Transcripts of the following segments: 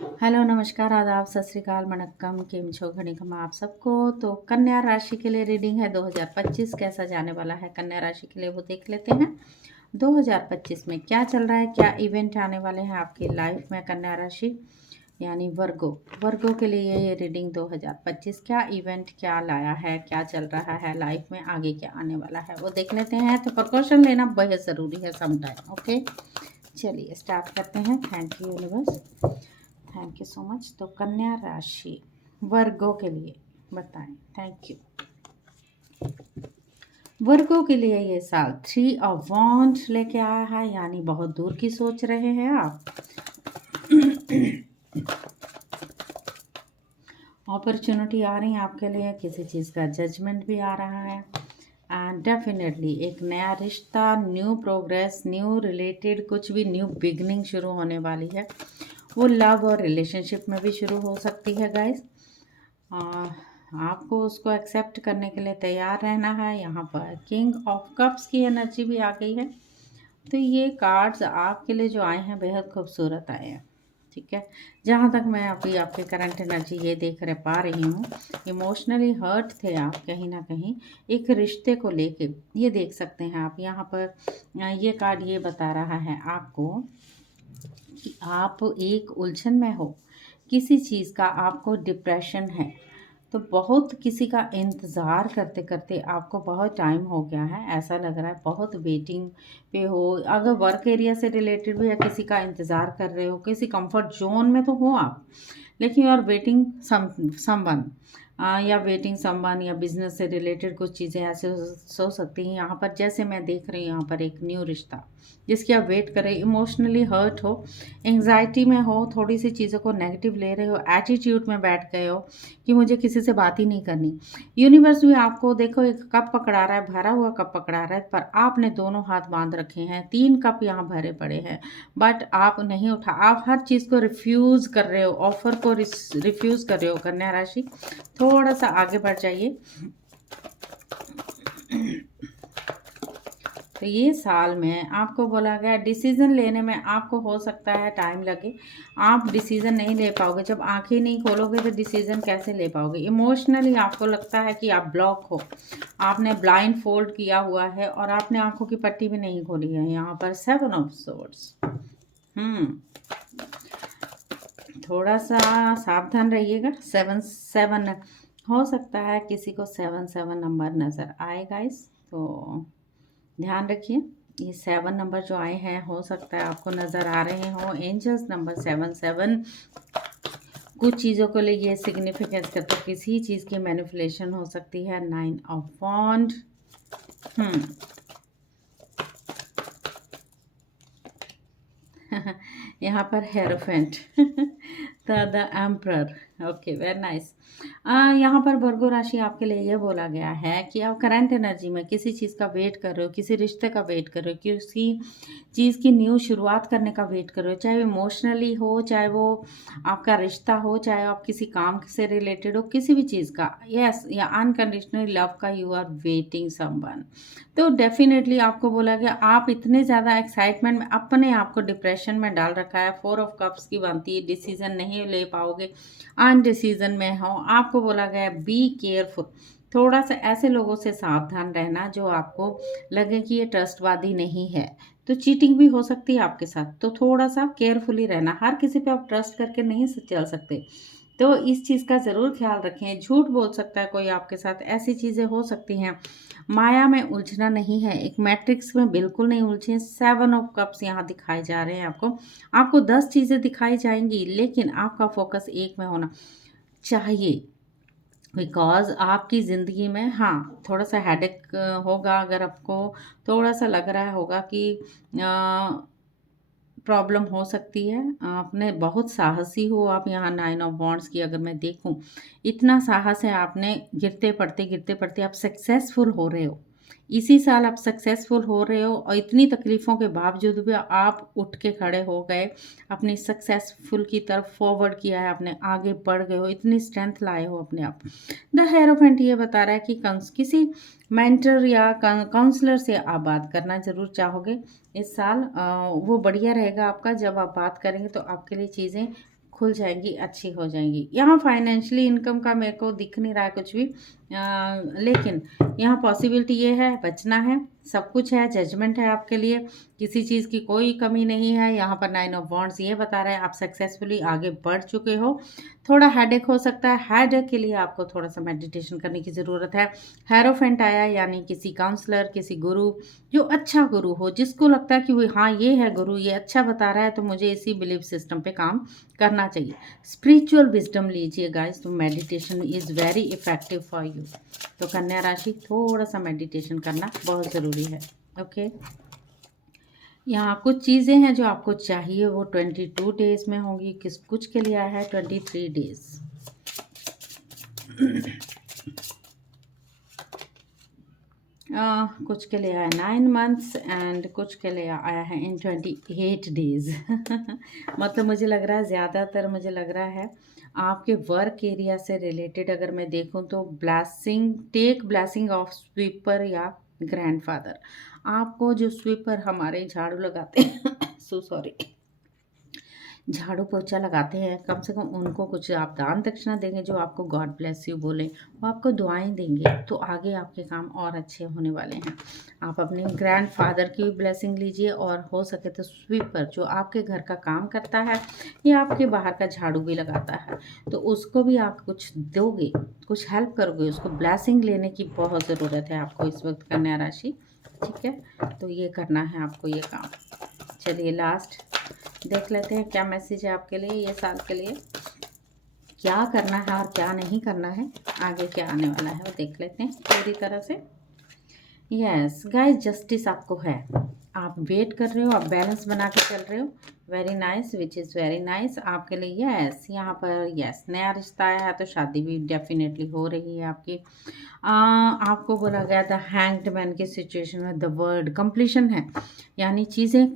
Hello, नमस्कार, आदाब, सत श्री अकाल, वणक्कम, केम छो, घणिकम आप सबको। तो कन्या राशि के लिए रीडिंग है 2025 कैसा जाने वाला है कन्या राशि के लिए वो देख लेते हैं। 2025 में क्या चल रहा है, क्या इवेंट आने वाले हैं आपकी लाइफ में। कन्या राशि यानी वर्गो के लिए ये रीडिंग 2025 क्या इवेंट क्या लाया है, क्या चल रहा है लाइफ में, आगे क्या आने वाला है वो देख लेते हैं। तो प्रिकॉशन लेना बेहद ज़रूरी है समटाइम। ओके, चलिए स्टार्ट करते हैं। Thank you universe, thank you so much. तो कन्या राशि वर्गों के लिए बताएं। Thank you. वर्गों के लिए ये साल 3 ऑफ वॉन्ड्स लेके आया है, यानी बहुत दूर की सोच रहे हैं आप। अपॉर्चुनिटी आ रही है आपके लिए, किसी चीज़ का जजमेंट भी आ रहा है। एंड डेफिनेटली एक नया रिश्ता, न्यू प्रोग्रेस, न्यू रिलेटेड कुछ भी न्यू बिगनिंग शुरू होने वाली है। वो लव और रिलेशनशिप में भी शुरू हो सकती है गाइस। आपको उसको एक्सेप्ट करने के लिए तैयार रहना है। यहाँ पर किंग ऑफ कप्स की एनर्जी भी आ गई है। तो ये कार्ड्स आपके लिए जो आए हैं बेहद खूबसूरत आए हैं। ठीक है, जहाँ तक मैं अभी आपके करंट एनर्जी ये देख रहे पा रही हूँ, इमोशनली हर्ट थे आप कहीं ना कहीं एक रिश्ते को लेके। ये देख सकते हैं आप यहाँ पर। ये कार्ड ये बता रहा है आपको कि आप एक उलझन में हो, किसी चीज़ का आपको डिप्रेशन है। तो बहुत किसी का इंतज़ार करते करते आपको बहुत टाइम हो गया है, ऐसा लग रहा है बहुत वेटिंग पे हो। अगर वर्क एरिया से रिलेटेड भी है, किसी का इंतज़ार कर रहे हो, किसी कंफर्ट जोन में तो हो आप, लेकिन यू आर वेटिंग समवन, या वेटिंग समवन, या बिजनेस से रिलेटेड कुछ चीज़ें ऐसे हो सकती हैं। यहाँ पर जैसे मैं देख रही हूँ, यहाँ पर एक न्यू रिश्ता जिसकी आप वेट कर रहे, इमोशनली हर्ट हो, एंग्जाइटी में हो, थोड़ी सी चीज़ों को नेगेटिव ले रहे हो, एटीट्यूड में बैठ गए हो कि मुझे किसी से बात ही नहीं करनी। यूनिवर्स भी आपको देखो एक कप पकड़ा रहा है, भरा हुआ कप पकड़ा रहा है, पर आपने दोनों हाथ बांध रखे हैं। 3 कप यहाँ भरे पड़े हैं, बट आप नहीं उठा। आप हर चीज़ को रिफ्यूज़ कर रहे हो, ऑफर को रिफ्यूज़ कर रहे हो। कन्या राशि थोड़ा सा आगे बढ़ जाइए। तो ये साल में आपको बोला गया डिसीज़न लेने में आपको हो सकता है टाइम लगे। आप डिसीज़न नहीं ले पाओगे, जब आंखें नहीं खोलोगे तो डिसीज़न कैसे ले पाओगे। इमोशनली आपको लगता है कि आप ब्लॉक हो, आपने ब्लाइंड फोल्ड किया हुआ है और आपने आंखों की पट्टी भी नहीं खोली है। यहाँ पर 7 ऑफ सोर्ड्स। थोड़ा सा सावधान रहिएगा। 7 7 हो सकता है किसी को 7 7 नंबर नज़र आए गाइस, तो ध्यान रखिए। ये 7 नंबर जो आए हैं हो सकता है आपको नज़र आ रहे हो। एंजल्स नंबर 7 7 कुछ चीज़ों को लिए ये सिग्निफिकेंस करते हैं, किसी चीज़ की मैनिपुलेशन हो सकती है। 9 ऑफ वॉन्ड। यहाँ पर hierophant. The emperor. Okay, very nice. यहाँ पर वर्गो राशि आपके लिए ये बोला गया है कि आप करंट एनर्जी में किसी चीज़ का वेट कर रहे हो, किसी रिश्ते का वेट कर रहे हो, किसी चीज़ की न्यू शुरुआत करने का वेट कर रहे हो, चाहे वो इमोशनली हो, चाहे वो आपका रिश्ता हो, चाहे आप किसी काम से रिलेटेड हो, किसी भी चीज़ का, यस, या अनकंडीशनल लव का यू आर वेटिंग समवन। तो डेफिनेटली आपको बोला गया आप इतने ज़्यादा एक्साइटमेंट में अपने आप को डिप्रेशन में डाल रखा है। 4 ऑफ कप्स की बनती है, डिसीजन नहीं ले पाओगे, अनडिसीजन में हो। आपको बोला गया बी केयरफुल, थोड़ा सा ऐसे लोगों से सावधान रहना जो आपको लगे कि ये ट्रस्टवादी नहीं है। तो चीटिंग भी हो सकती है आपके साथ, तो थोड़ा सा केयरफुली रहना। हर किसी पे आप ट्रस्ट करके नहीं चल सकते, तो इस चीज़ का ज़रूर ख्याल रखें। झूठ बोल सकता है कोई आपके साथ, ऐसी चीज़ें हो सकती हैं। माया में उलझना नहीं है, एक मैट्रिक्स में बिल्कुल नहीं उलझे। 7 ऑफ कप्स यहाँ दिखाए जा रहे हैं आपको। आपको 10 चीज़ें दिखाई जाएंगी, लेकिन आपका फोकस एक में होना चाहिए। बिकॉज आपकी ज़िंदगी में हाँ थोड़ा सा हेडेक होगा। अगर आपको थोड़ा सा लग रहा होगा कि प्रॉब्लम हो सकती है, आपने बहुत साहसी हो आप। यहाँ 9 ऑफ वॉन्ड्स की अगर मैं देखूं, इतना साहस है आपने, गिरते पड़ते आप सक्सेसफुल हो रहे हो। इसी साल आप सक्सेसफुल हो रहे हो और इतनी तकलीफ़ों के बावजूद भी आप उठ के खड़े हो गए, अपनी सक्सेसफुल की तरफ फॉरवर्ड किया है, अपने आगे बढ़ गए हो, इतनी स्ट्रेंथ लाए हो अपने आप। द हेरोफेंट ये बता रहा है कि किसी मेंटर या काउंसलर से आप बात करना ज़रूर चाहोगे इस साल। वो बढ़िया रहेगा आपका, जब आप बात करेंगे तो आपके लिए चीज़ें खुल जाएंगी, अच्छी हो जाएंगी। यहाँ फाइनेंशियली इनकम का मेरे को दिख नहीं रहा है कुछ भी, लेकिन यहाँ पॉसिबिलिटी ये है, बचना है, सब कुछ है, जजमेंट है आपके लिए, किसी चीज़ की कोई कमी नहीं है। यहाँ पर 9 ऑफ वॉन्ड्स ये बता रहा है आप सक्सेसफुली आगे बढ़ चुके हो। थोड़ा हेडेक हो सकता है, हेडेक के लिए आपको थोड़ा सा मेडिटेशन करने की ज़रूरत है। हेरोफेंट आया, यानी किसी काउंसलर, किसी गुरु, जो अच्छा गुरु हो, जिसको लगता है कि वो हाँ ये है गुरु, ये अच्छा बता रहा है, तो मुझे इसी बिलीफ सिस्टम पे काम करना चाहिए। स्पिरिचुअल विजडम लीजिए गाइस, तो meditation is very effective for you. तो कन्या राशि, थोड़ा सा मेडिटेशन करना बहुत ज़रूरी है। ओके, यहाँ कुछ चीज़ें हैं जो आपको चाहिए, वो 22 डेज में होंगी। किस कुछ के लिए आया है 23 डेज। कुछ के लिए आया 9 मंथ्स एंड कुछ के लिए आया है इन 28 डेज। मतलब मुझे लग रहा है, ज़्यादातर मुझे लग रहा है आपके वर्क एरिया से रिलेटेड अगर मैं देखूं तो blessing, take blessing of sweeper या ग्रैंडफादर। आपको जो स्वीपर हमारे झाड़ू लगाते हैं सो सॉरी, झाड़ू पोछा लगाते हैं, कम से कम उनको कुछ आप दान दक्षिणा देंगे, जो आपको गॉड ब्लेस यू बोले, वो आपको दुआएं देंगे, तो आगे आपके काम और अच्छे होने वाले हैं। आप अपने ग्रैंडफादर की भी ब्लेसिंग लीजिए, और हो सके तो स्वीपर जो आपके घर का काम करता है या आपके बाहर का झाड़ू भी लगाता है, तो उसको भी आप कुछ दोगे, कुछ हेल्प करोगे, उसको ब्लेसिंग लेने की बहुत ज़रूरत है आपको इस वक्त, कन्या राशि। ठीक है, तो ये करना है आपको ये काम। चलिए लास्ट देख लेते हैं क्या मैसेज है आपके लिए, ये साल के लिए क्या करना है और क्या नहीं करना है, आगे क्या आने वाला है वो देख लेते हैं पूरी तरह से। यस गाइस, जस्टिस आपको है, आप वेट कर रहे हो, आप बैलेंस बना के चल रहे हो, very nice, which is very nice आपके लिए। यस, यहाँ पर यस नया रिश्ता आया है, तो शादी भी डेफिनेटली हो रही है आपकी। आपको बोला गया था हैंग्ड मैन की सिचुएशन में द वर्ड कंप्लीशन है, यानी चीज़ें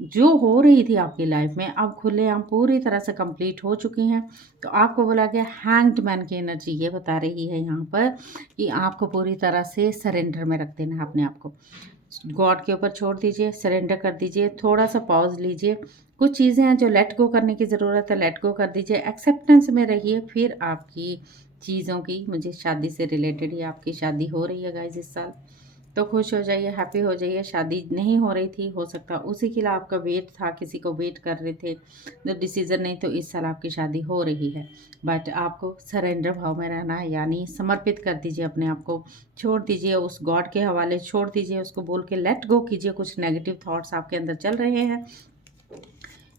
जो हो रही थी आपकी लाइफ में अब खुलेआम पूरी तरह से कंप्लीट हो चुकी हैं। तो आपको बोला गया हैंग्ड मैन की एनर्जी ये बता रही है यहाँ पर कि आपको पूरी तरह से सरेंडर में रख देना है अपने आप को, गॉड के ऊपर छोड़ दीजिए, सरेंडर कर दीजिए, थोड़ा सा पॉज लीजिए। कुछ चीज़ें हैं जो लेट गो करने की ज़रूरत है, लेट गो कर दीजिए, एक्सेप्टेंस में रहिए, फिर आपकी चीज़ों की, मुझे शादी से रिलेटेड ही आपकी शादी हो रही है गाइज इस साल, तो खुश हो जाइए, हैप्पी हो जाइए। शादी नहीं हो रही थी, हो सकता उसी के लिए आपका वेट था, किसी को वेट कर रहे थे, तो डिसीज़न नहीं, तो इस साल आपकी शादी हो रही है। बट आपको सरेंडर भाव में रहना है, यानी समर्पित कर दीजिए अपने आप को, छोड़ दीजिए, उस गॉड के हवाले छोड़ दीजिए, उसको बोल के लेट गो कीजिए। कुछ नेगेटिव थॉट्स आपके अंदर चल रहे हैं,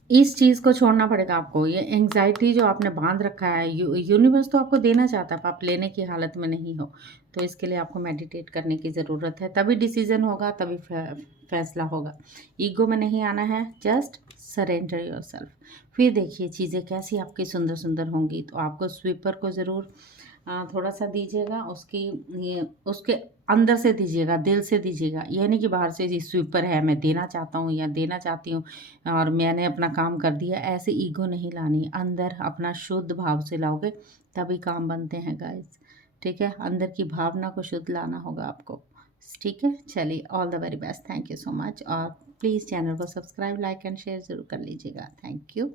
इस चीज़ को छोड़ना पड़ेगा आपको। ये एंग्जाइटी जो आपने बांध रखा है, यूनिवर्स तो आपको देना चाहता है, आप लेने की हालत में नहीं हो, तो इसके लिए आपको मेडिटेट करने की ज़रूरत है, तभी डिसीजन होगा, तभी फैसला होगा। ईगो में नहीं आना है, जस्ट सरेंडर योरसेल्फ। फिर देखिए चीज़ें कैसी आपकी सुंदर सुंदर होंगी। तो आपको स्वीपर को ज़रूर थोड़ा सा दीजिएगा, उसके अंदर से दीजिएगा, दिल से दीजिएगा, ये नहीं कि बाहर से जी स्वीपर है मैं देना चाहता हूँ या देना चाहती हूँ और मैंने अपना काम कर दिया, ऐसे ईगो नहीं लानी, अंदर अपना शुद्ध भाव से लाओगे तभी काम बनते हैं गाइस। ठीक है, अंदर की भावना को शुद्ध लाना होगा आपको। ठीक है, चलिए all the very best, thank you so much, और प्लीज़ चैनल को सब्सक्राइब, लाइक एंड शेयर ज़रूर कर लीजिएगा। Thank you.